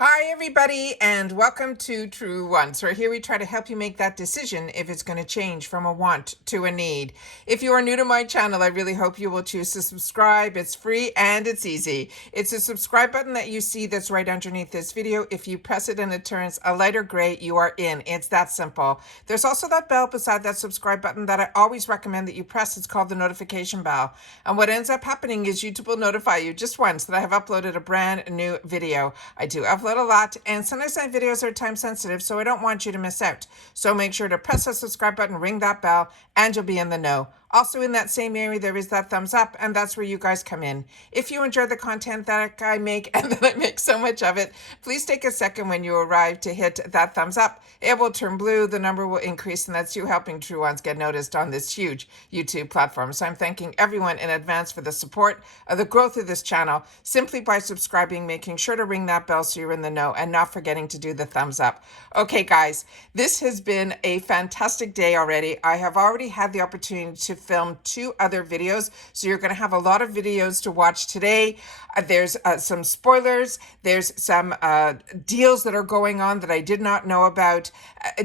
Hi, everybody, and welcome to True Wants, where here we try to help you make that decision if it's going to change from a want to a need. If you are new to my channel, I really hope you will choose to subscribe. It's free and it's easy. It's a subscribe button that you see that's right underneath this video. If you press it and it turns a lighter gray, you are in. It's that simple. There's also that bell beside that subscribe button that I always recommend that you press. It's called the notification bell. And what ends up happening is YouTube will notify you just once that I have uploaded a brand new video. I do upload a lot, and sometimes my videos are time sensitive, so I don't want you to miss out. So make sure to press the subscribe button, ring that bell, and you'll be in the know. Also in that same area, there is that thumbs up, and that's where you guys come in. If you enjoy the content that I make and that I make so much of it, please take a second when you arrive to hit that thumbs up. It will turn blue, the number will increase, and that's you helping True Ones get noticed on this huge YouTube platform. So I'm thanking everyone in advance for the support of the growth of this channel, simply by subscribing, making sure to ring that bell so you're in the know, and not forgetting to do the thumbs up. Okay, guys, this has been a fantastic day already. I have already had the opportunity to film 2 other videos, so you're going to have a lot of videos to watch today. There's some spoilers, there's some deals that are going on that I did not know about.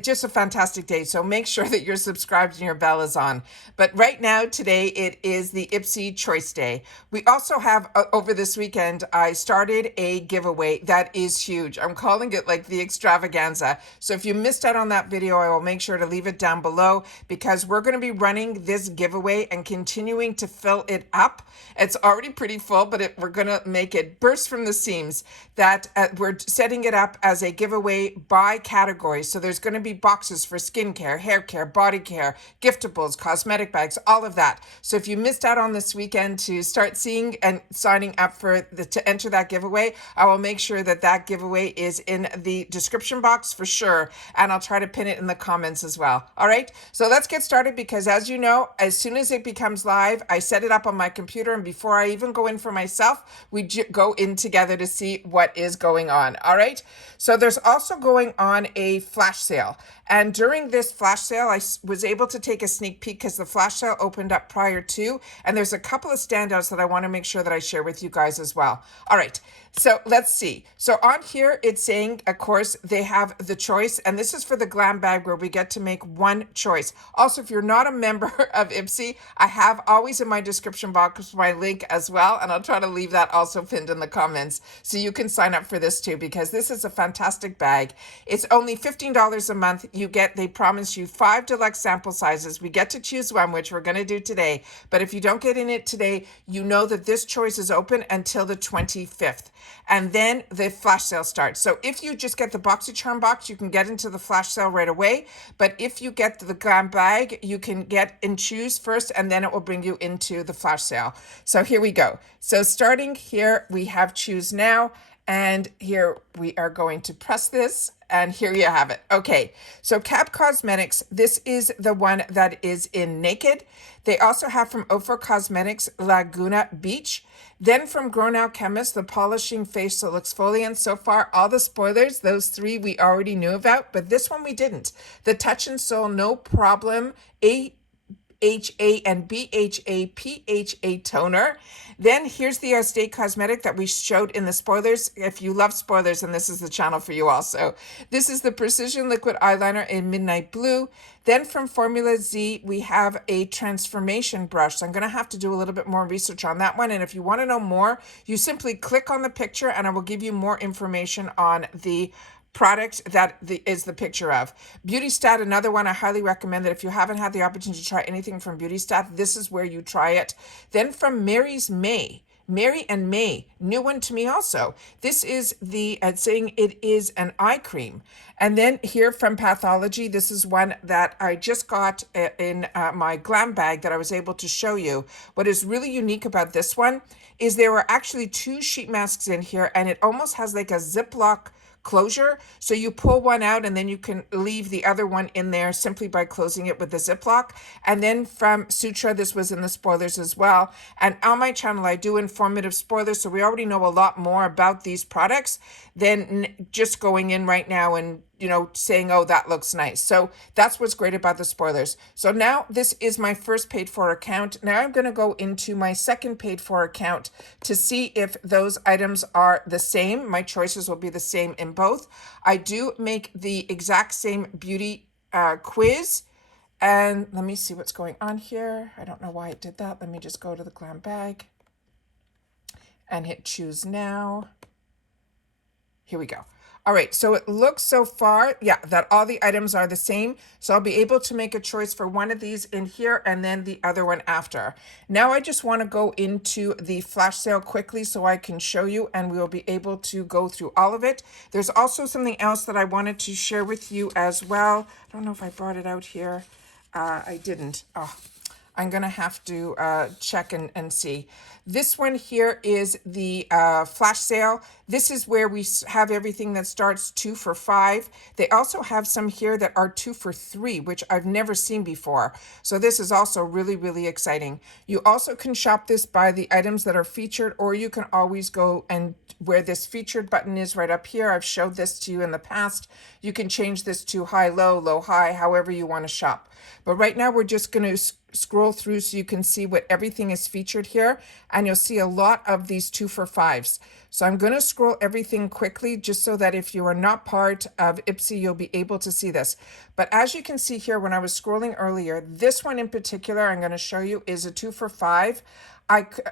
Just a fantastic day, so make sure that you're subscribed and your bell is on. But right now, today, it is the Ipsy Choice Day. We also have, over this weekend, I started a giveaway that is huge. I'm calling it like the extravaganza. So if you missed out on that video, I will make sure to leave it down below, because we're going to be running this giveaway and continuing to fill it up. It's already pretty full, but we're going to make it burst from the seams. That we're setting it up as a giveaway by category. So there's going to be boxes for skincare, hair care, body care, giftables, cosmetic bags, all of that. So if you missed out on this weekend to start seeing and signing up for to enter that giveaway, I will make sure that that giveaway is in the description box for sure, and I'll try to pin it in the comments as well. All right, so let's get started, because as you know, as soon as it becomes live, I set it up on my computer, and before I even go in for myself, we go in together to see what is going on. All right, so there's also going on a flash sale, and during this flash sale, I was able to take a sneak peek because the flash sale opened up prior to, and there's a couple of standouts that I want to make sure that I share with you guys as well. All right, so let's see. So on here, it's saying, of course, they have the choice, and this is for the GlamBag, where we get to make one choice. Also, if you're not a member of Ipsy, I have always in my description box my link as well, and I'll try to leave that also pinned in the comments so you can sign up for this too, because this is a fantastic bag. It's only $15 a month. They promise you 5 deluxe sample sizes. We get to choose one, which we're going to do today. But if you don't get in it today, you know that this choice is open until the 25th. And then the flash sale starts. So if you just get the BoxyCharm box, you can get into the flash sale right away. But if you get the glam bag, you can get and choose first, and then it will bring you into the flash sale. So here we go. So starting here, we have choose now. And here we are going to press this, and here you have it. Okay, so Cap Cosmetics, this is the one that is in Naked. They also have from Ofra Cosmetics, Laguna Beach. Then from Grown Out Chemist, the Polishing Facial Exfoliant. So far, all the spoilers, those 3 we already knew about, but this one we didn't. The Touch and Soul No Problem AHA and BHA PHA toner. Then here's the Estate Cosmetic that we showed in the spoilers. If you love spoilers, and this is the channel for you also. This is the Precision Liquid Eyeliner in Midnight Blue. Then from Formula Z, we have a transformation brush. So I'm going to have to do a little bit more research on that one. And if you want to know more, you simply click on the picture, and I will give you more information on the product that is the picture of. Beauty Stat, another one I highly recommend, that if you haven't had the opportunity to try anything from Beauty Stat, this is where you try it. Then from Mary and May, new one to me also. This is the saying it is an eye cream. And then here from Pathology, this is one that I just got in my glam bag that I was able to show you. What is really unique about this one is there were actually 2 sheet masks in here, and it almost has like a Ziploc closure. So you pull one out and then you can leave the other one in there simply by closing it with a Ziploc. And then from Sutra, this was in the spoilers as well. And on my channel, I do informative spoilers. So we already know a lot more about these products than just going in right now and saying, oh, that looks nice. So that's what's great about the spoilers. So now this is my first paid for account. Now I'm going to go into my second paid for account to see if those items are the same. My choices will be the same in both. I do make the exact same beauty quiz. And let me see what's going on here. I don't know why it did that. Let me just go to the GlamBag and hit choose now. Here we go. All right, so it looks so far, yeah, that all the items are the same. So I'll be able to make a choice for one of these in here and then the other one after. Now I just want to go into the flash sale quickly so I can show you and we will be able to go through all of it. There's also something else that I wanted to share with you as well. I don't know if I brought it out here. I didn't. Oh, I'm going to have to check and see. This one here is the flash sale. This is where we have everything that starts 2 for $5. They also have some here that are 2 for $3, which I've never seen before. So this is also really, really exciting. You also can shop this by the items that are featured, or you can always go and where this featured button is right up here. I've showed this to you in the past. You can change this to high, low, high, however you want to shop. But right now we're just going to scroll through so you can see what everything is featured here. And you'll see a lot of these 2 for $5s. So I'm going to scroll everything quickly just so that if you are not part of Ipsy, you'll be able to see this. But as you can see here, when I was scrolling earlier, this one in particular, I'm going to show you is a 2 for $5.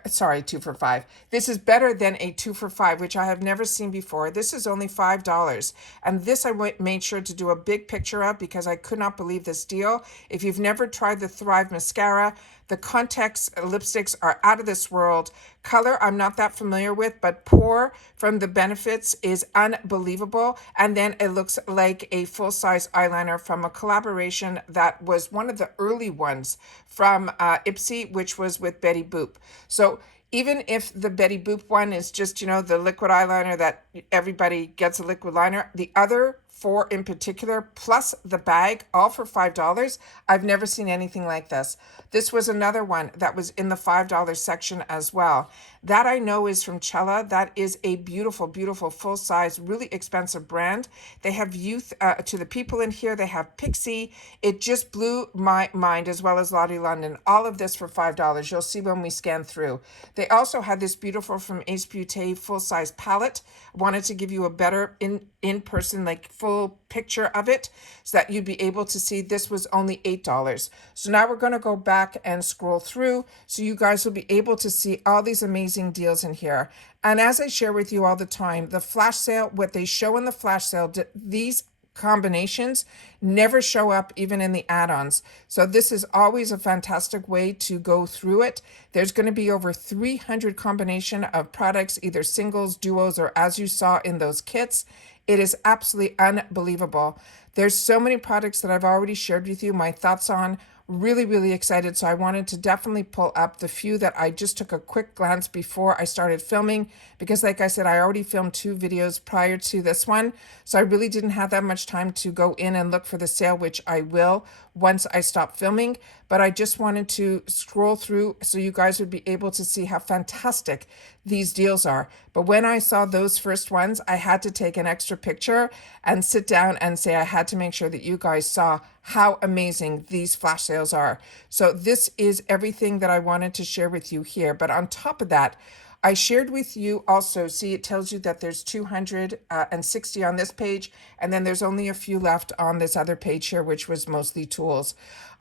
Sorry, 2 for $5. This is better than a 2 for $5, which I have never seen before. This is only $5. And this I made sure to do a big picture of because I could not believe this deal. If you've never tried the Thrive mascara, the Context lipsticks are out of this world. Color, I'm not that familiar with, but Pore from the Benefits is unbelievable. And then it looks like a full-size eyeliner from a collaboration that was one of the early ones from Ipsy, which was with Betty Boop. So even if the Betty Boop one is just, the liquid eyeliner that everybody gets a liquid liner, the other 4 in particular, plus the bag, all for $5. I've never seen anything like this. This was another one that was in the $5 section as well. That I know is from Cella. That is a beautiful, beautiful, full-size, really expensive brand. They have Youth to the People in here. They have Pixie. It just blew my mind, as well as Lottie London. All of this for $5. You'll see when we scan through. They also had this beautiful from Ace Beauté full-size palette. I wanted to give you a better in-person, like full picture of it so that you'd be able to see this was only $8. So now we're going to go back and scroll through so you guys will be able to see all these amazing deals in here. And as I share with you all the time, the flash sale, what they show in the flash sale, these combinations never show up even in the add-ons. So this is always a fantastic way to go through it. There's going to be over 300 combination of products, either singles, duos, or as you saw in those kits. It is absolutely unbelievable. There's so many products that I've already shared with you my thoughts on. Really, really excited. So I wanted to definitely pull up the few that I just took a quick glance before I started filming, because like I said, I already filmed 2 videos prior to this one. So I really didn't have that much time to go in and look for the sale, which I will once I stop filming. But I just wanted to scroll through so you guys would be able to see how fantastic these deals are. But when I saw those first ones, I had to take an extra picture and sit down and say I had to make sure that you guys saw how amazing these flash sales are. So this is everything that I wanted to share with you here. But on top of that, I shared with you also, see, it tells you that there's 260 on this page, and then there's only a few left on this other page here, which was mostly tools.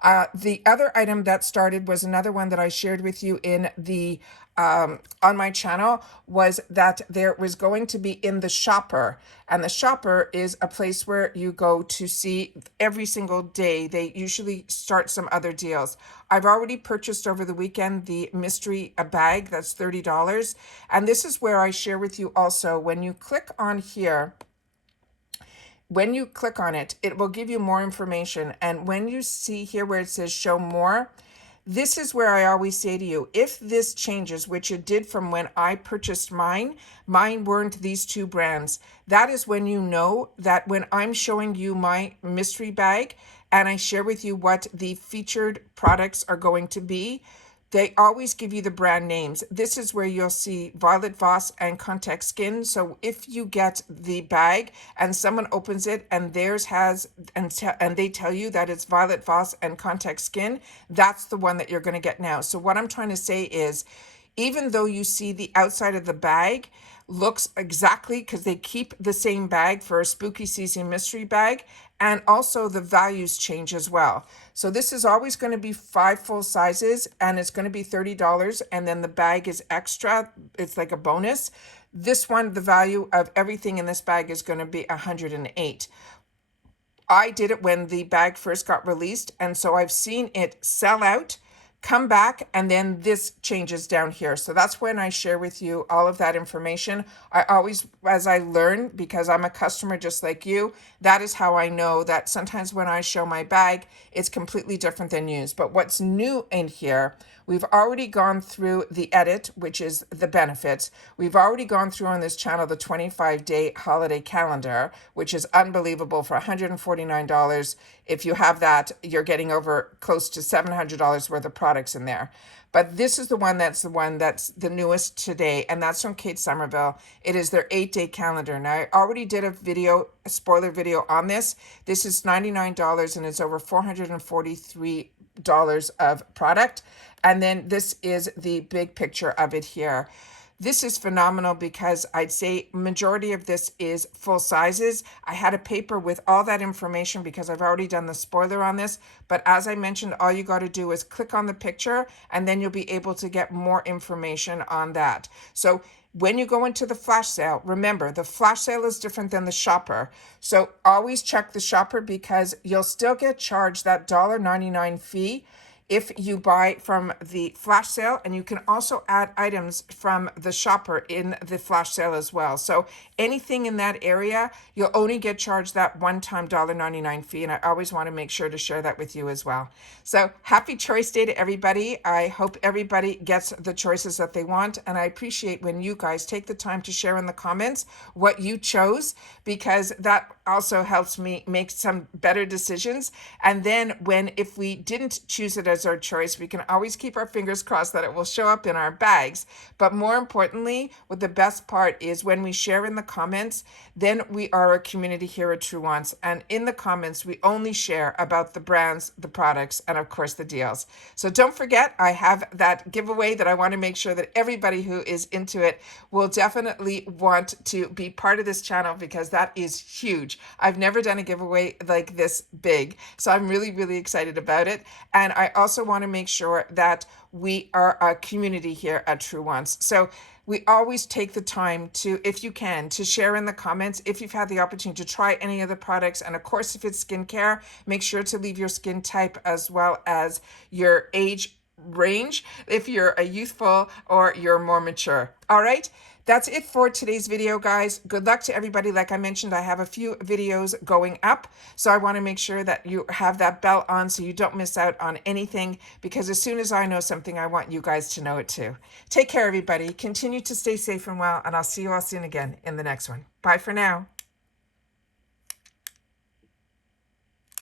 The other item that started was another one that I shared with you in the on my channel, was that there was going to be in the shopper, and the shopper is a place where you go to see every single day. They usually start some other deals. I've already purchased over the weekend the mystery bag that's $30, and this is where I share with you also, when you click on here, when you click on it, it will give you more information. And when you see here where it says show more, This is where I always say to you, if this changes, which it did from when I purchased mine weren't these two brands. That is when you know that when I'm showing you my mystery bag and I share with you what the featured products are going to be, they always give you the brand names. This is where you'll see Violet Voss and Contact Skin. So if you get the bag and someone opens it and theirs has, and they tell you that it's Violet Voss and Contact Skin, that's the one that you're going to get now. So what I'm trying to say is, even though you see the outside of the bag looks exactly, because they keep the same bag for a spooky season mystery bag, and also the values change as well. So this is always going to be 5 full sizes, and it's going to be $30, and then the bag is extra. It's like a bonus. This one, the value of everything in this bag is going to be $108. I did it when the bag first got released, and so I've seen it sell out, come back, and then this changes down here. So that's when I share with you all of that information. I always, as I learn, because I'm a customer just like you, that is how I know that sometimes when I show my bag, it's completely different than used. But what's new in here, we've already gone through the edit, which is the benefits. We've already gone through on this channel the 25-day holiday calendar, which is unbelievable for $149. If you have that, you're getting over close to $700 worth of products in there. But this is the one that's the newest today, and that's from Kate Somerville. It is their 8-day calendar. Now, I already did a spoiler video on this. This is $99, and it's over $443 of product. And then this is the big picture of it here. This is phenomenal because I'd say majority of this is full sizes. I had a paper with all that information because I've already done the spoiler on this. But as I mentioned, all you got to do is click on the picture and then you'll be able to get more information on that. So when you go into the flash sale, remember the flash sale is different than the shopper. So always check the shopper because you'll still get charged that $1.99 fee if you buy from the flash sale, and you can also add items from the shopper in the flash sale as well. So anything in that area, you'll only get charged that one-time $1.99 fee, and I always want to make sure to share that with you as well. So happy choice day to everybody. I hope everybody gets the choices that they want, and I appreciate when you guys take the time to share in the comments what you chose, because that also helps me make some better decisions. And then if we didn't choose it as our choice, we can always keep our fingers crossed that it will show up in our bags. But more importantly, what the best part is when we share in the comments, then we are a community here at True Wants. And in the comments, we only share about the brands, the products, and of course the deals. So don't forget, I have that giveaway that I want to make sure that everybody who is into it will definitely want to be part of this channel, because that is huge. I've never done a giveaway like this big. So I'm really, really excited about it. And I also want to make sure that we are a community here at True Wants. So we always take the time to, if you can, to share in the comments if you've had the opportunity to try any of the products. And of course, if it's skincare, make sure to leave your skin type as well as your age range, if you're a youthful or you're more mature. All right. That's it for today's video, guys. Good luck to everybody. Like I mentioned, I have a few videos going up, so I want to make sure that you have that bell on so you don't miss out on anything, because as soon as I know something, I want you guys to know it too. Take care, everybody. Continue to stay safe and well, and I'll see you all soon again in the next one. Bye for now.